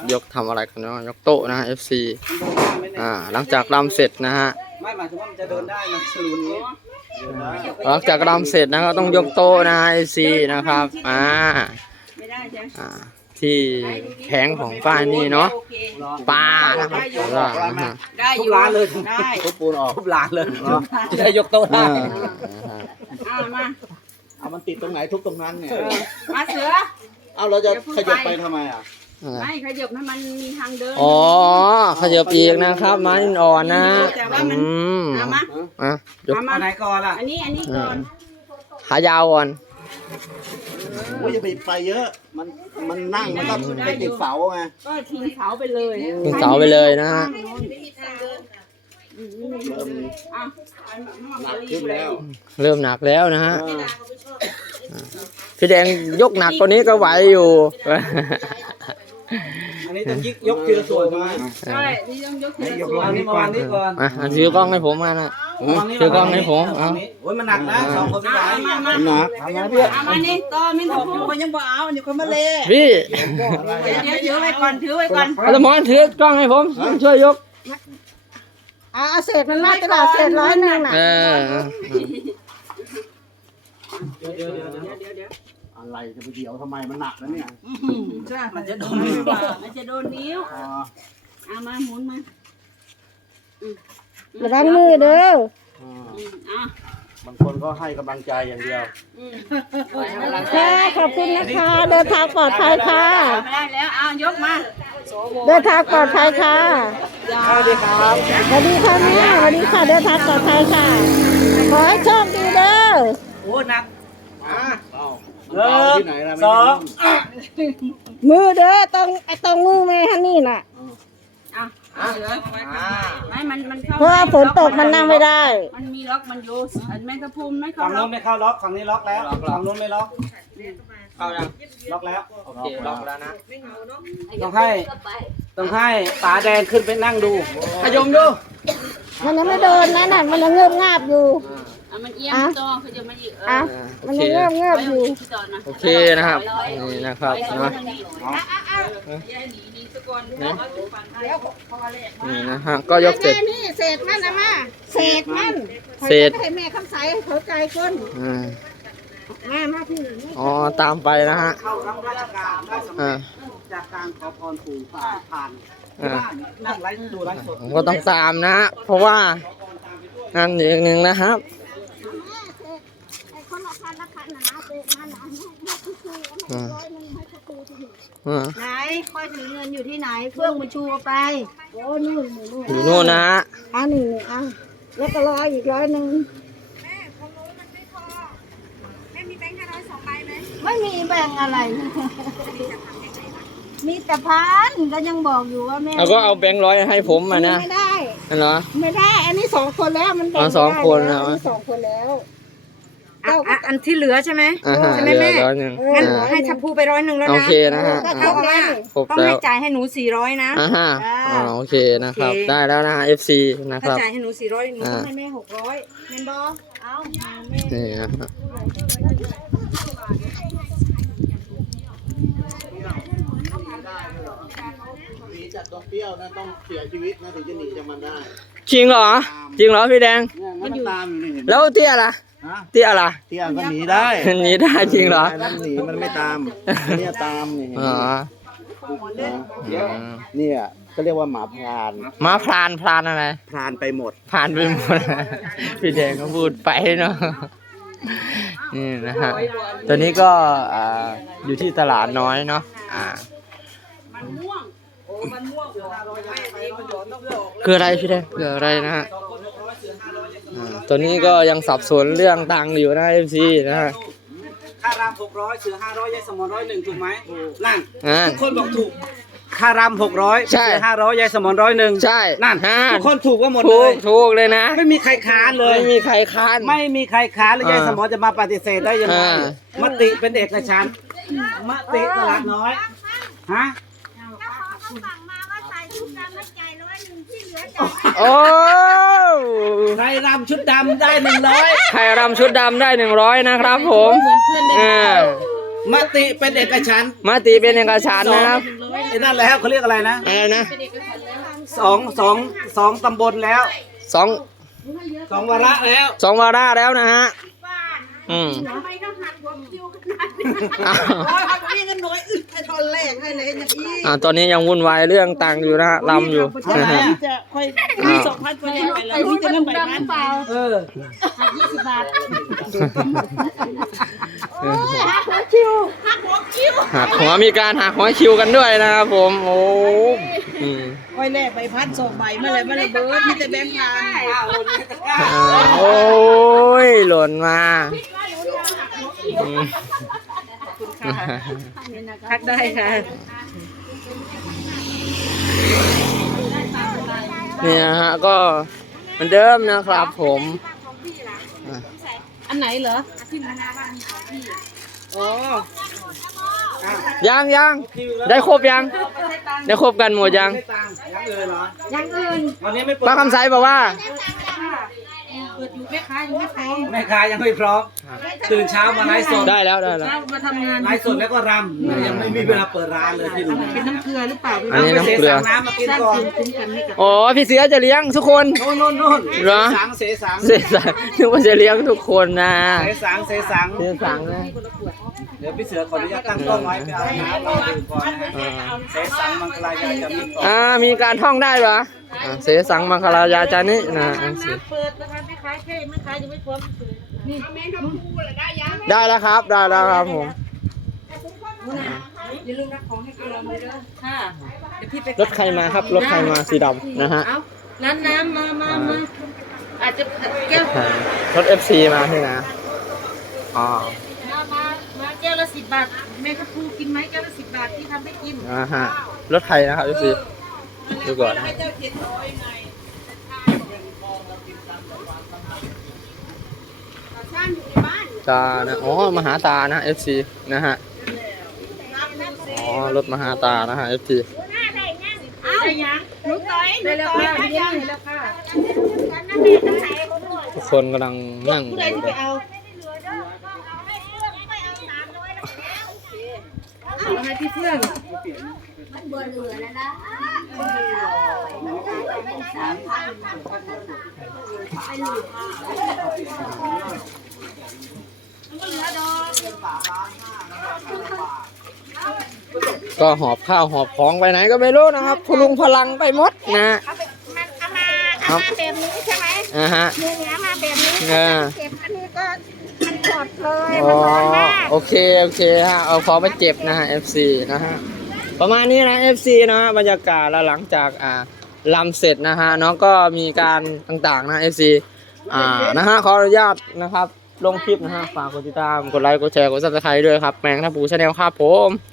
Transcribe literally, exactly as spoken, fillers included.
ยกทำอะไรกันเนาะยกโต๊ะนะฮะ เอฟ ซี อ่าหลังจากรำเสร็จนะฮะไม่หมายถึงว่ามันจะเดินได้มันสลูนนี้หลังจากรำเสร็จนะก็ต้องยกโต๊ะนะฮะ เอฟ ซี นะครับอ่าอ่าที่แผงของป้านี่เนาะป้านะครับได้อยู่ร้านเลยได้ทุบปูนออกทุบร้านเลยจะได้ยกโต๊ะได้เอามาเอามันติดตรงไหนทุบตรงนั้นเนี่ยมาเสือเอาเราจะขยับไปทำไมอ่ะไม่ขยับให้มันมีทางเดินอ๋อขยับอีกนะครับไม้อ่อนนะอืมเอามาอ่ะยกอันไหนก่อนล่ะอันนี้อันนี้ก่อนขายาวก่อนโอ้ยอย่าไปไปเยอะมันมันนั่งมันก็ไปติดเสาไงก็ทิ้งเสาไปเลยทิ้งเสาไปเลยนะฮะหนักขึ้นแล้วเริ่มหนักแล้วนะฮะพี่แดงยกหนักกว่านี้ก็ไหวอยู่อันนี้ต้องยกทีละส่วนใช่ไหมใช่นี่ต้องยกทีละส่วนนี้ก่อนนี่ก่อนอ่ะถือกล้องให้ผมมานะถือกล้องให้ผมเอาโอ้ยมันหนักนะสองคนพี่ใหญ่หนักทำไงพี่เอามานี่ต่อไม่ถูกคนยังบ่เอาเดี๋ยวคนมาเล่พี่เดี๋ยวถือไว้ก่อนถือไว้ก่อนอาตมอนถือกล้องให้ผมช่วยยกอ่าเศษมันมาตลาดเศษร้อยหนึ่งน่ะเออเดี๋ยวเดี๋ยวเดี๋ยวเดี๋ยวเดี๋ยวอะไรจะไปเดี่ยวทำไมมันหนักแล้วเนี่ยใช่มันจะโดนนิ้วมันจะโดนนิ้วเอามาหมุนมาระวังมือเด้อบางคนก็ให้กำลังใจอย่างเดียวค่ะขอบคุณนะคะเดินทางปลอดภัยค่ะไม่ได้แล้วเอายกมาเดินทางปลอดภัยค่ะสวัสดีครับสวัสดีค่ะแม่สวัสดีค่ะเดินทางปลอดภัยค่ะขอให้โชคดีเด้อโอ้หนักเริ่มสองมือเด้อตรงไอ้ตรงมือแม่ฮันนี่น่ะอ่ะไม่มันมันเข้าเพราะว่าฝนตกมันนั่งไม่ได้มันมีล็อกมันอยู่แมงกะพรุนไม่เข้าล็อกฝั่งโน้นไม่เข้าล็อกฝั่งนี้ล็อกแล้วฝั่งโน้นไม่ล็อกเข้ายังล็อกแล้วโอเคล็อกแล้วนะต้องให้ต้องให้ป๋าแดงขึ้นไปนั่งดูขยมดูมันยังไม่เดินนะน่ะมันยังเงือบงาบอยู่มันเอียงตัวเขาจะมาอีกอ่ะมันยังเงือบเงือบอยู่โอเคนะครับนี่นะครับนะนี่นะฮะก็ยกเสร็จนี่เศษมันนะมาเศษมันเศษให้แม่คำใสเขาใจก้นมามาพี่อ๋อตามไปนะฮะเข้ารับราชการได้สำเร็จจากการขอพรปู่ผ่านนั่งไลฟ์ดูไลฟ์สดผมก็ต้องตามนะเพราะว่านั่นอีกหนึ่งนะครับไหนคอยถือเงินอยู่ที่ไหนเครื่องมันชูเอาไปโอ้นี่อยู่นู่นนะฮะอ่ะนี่อ่ะแล้วก็รออีกร้อยหนึ่งแม่ของหนูมันไม่พอแม่มีแบงค์ห้าร้อยสองใบไหมไม่มีแบงค์อะไรมีแต่พันก็ยังบอกอยู่ว่าแม่แล้วก็เอาแบงค์ร้อยให้ผมมานะไม่ได้เหรอไม่ได้อันนี้สองคนแล้วมันแบ่งสองคนนะสองคนแล้วอันที่เหลือใช่ไหมใช่ไหมแม่งั้นให้ทัพพูไปร้อยหนึ่งแล้วนะโอเคนะฮะเขาบอกว่าต้องให้จ่ายให้หนูสี่ร้อยนะอ่าฮะโอเคนะครับได้แล้วนะ เอฟ ซี นะครับจ่ายให้หนูสี่ร้อยหนูต้องให้แม่หกร้อยเมนบอเอานี่นะฮะจัดตัวเปรี้ยวนะต้องเสียชีวิตนะถึงจะหนีจากมันได้จริงเหรอจริงเหรอพี่แดงมันตามอยู่นี่แล้วเตี้ยล่ะเตี้ยล่ะเตี้ยก็หนีได้หนีได้จริงเหรอหนีมันไม่ตามเนี่ยตามนี่อ๋อเนี่ยก็เรียกว่าหมาพรานหมาพรานพรานอะไรพรานไปหมดพรานไปหมดพี่แดงก็พูดไปเนาะนี่นะฮะตัวนี้ก็อยู่ที่ตลาดน้อยเนาะอ่าคืออะไรพี่แดงคืออะไรนะฮะตัวนี้ก็ยังสับสนเรื่องตังค์อยู่นะเอฟซีนะฮะค่ารำหกร้อยเสือห้าร้อยยายสมอนร้อยหนึ่งถูกไหมนั่นทุกคนบอกถูกค่ารำหกร้อยเสือห้าร้อยยายสมอนร้อยหนึ่งใช่นั่นทุกคนถูกว่าหมดเลยถูกเลยนะไม่มีใครค้านเลยไม่มีใครค้านไม่มีใครค้านแล้วยายสมอนจะมาปฏิเสธได้ยังไงมติเป็นเอกฉันท์มติตลาดน้อยฮะโอ้ใครรำชุดดำได้หนึ่งร้อยใครรำชุดดำได้หนึ่งร้อยนะครับผมอ่ามติเป็นเอกฉันท์มติเป็นเอกฉันท์นะครับไอ้นั่นแล้วเขาเรียกอะไรนะอะไรนะสองสองสองตำบลแล้วสองสองวาระแล้วสองวาระแล้วนะฮะอืมทำไมต้องหักหัวคิวขนาดนี้อ้าวโอ้ยเขาพี่กันน้อยอึดให้ทอนแรกให้เลยอย่างนี้อ่าตอนนี้ยังวุ่นวายเรื่องตังค์อยู่นะฮะลำอยู่นะฮะจะค่อยมีสองพันไปแล้วไปแล้วนี่จะเริ่มใบพันเปล่าเออยี่สิบบาทหักหัวมีการหักหัวคิวกันด้วยนะครับผมโอ้อืมค่อยแลกใบพันสองใบเมื่อไรเมื่อไรเบิร์ดมีแต่แบงค์พันอ่าโอ้ยหล่นมาอืมทักได้ค่ะเนี่ยฮะก็เหมือนเดิมนะครับผมอันไหนเหรออ๋อยังยังได้ครบยังได้ครบกันหมดยังไม่ตังค์ยังเลยเหรออย่างอื่นวันนี้ไม่เปิดป้าคำไสบอกว่าเปิดอยู่แม่ค้ายังไม่พร้อมแม่ค้ายังไม่พร้อมตื่นเช้ามาไลฟ์สดได้แล้วได้แล้วเรามาทำงานไลฟ์สดแล้วก็รำยังไม่มีเวลาเปิดร้านเลยที่ดูเป็นน้ำเกลือหรือเปล่าอันนี้น้ำเกลือาไปสียสั่งน้ำมากินสร้างก่อนภูมิคุ้มกันให้กับอ๋อพี่เสือจะเลี้ยงทุกคนโน่นโน่นโน่นเหรอสังเสสังเสียสังนึกว่าจะเลี้ยงทุกคนนะเสสังเสสังเสียสังนะเดี๋ยวพี่เสือขออนุญาตตั้งกล้องไว้ไปเอาน้ำมาดื่มก่อนนะฮะอ่าเสสังมังคลายายจะมีก่อนอ่ามีการท่องได้ปะอ่าเสสังมังคลายาจานินะอ่าสิเปิดนะคะแม่ค้าแค่แม่ค้ายังไม่พร้อมนี่ได้แล้วครับได้แล้วครับผมอย่าลืมรับของให้กูเราเลยเด้อค่ะเดี๋ยวพี่ไปรถใครมาครับรถใครมาสีดำนะฮะเอาร้านน้ำมามามาอาจจะแก้วรถ เอฟ ซี มาที่นะอ๋อมามามาแก้วละสิบบาทแม่กระพูกินไหมแก้วละสิบบาทที่ทำให้กินอ่าฮะรถใครนะครับ เอฟ ซี ดูก่อนนะให้เจ้าเขียนร้อยไงตานะอ๋อมหาตานะ เอฟ ซี นะฮะอ๋อรถมหาตานะฮะ เอฟ ซีได้ยังลูกต้อยได้แล้วค่ะได้แล้วค่ะทุกคนกำลังนั่งผู้ใดที่ไปเอาเอาให้พี่เพื่อนก็หอบข้าวหอบของไปไหนก็ไม่รู้นะครับพลุงพลังไปหมดนะมันเอามาเอามาแบบนี้ใช่ไหมอ่าฮะเนื้อเนื้อมาแบบนี้เออเก็บอันนี้ก็มันสดเลยอ๋มัอนร้อนมากโอเคโอเคฮะเอาของไปเจ็บนะฮะ เอฟ ซี นะฮะประมาณนี้นะ เอฟ ซี นะฮะบรรยากาศแล้วหลังจากอ่าลำเสร็จนะฮะเนาะก็มีการต่างๆนะ เอฟ ซี อ่านะฮะขออนุญาตนะครับลงคลิปนะฮะฝากกดติดตามกดไลค์กดแชร์กดซับสไครต์ด้วยครับแมงทับปูชาแนลครับผม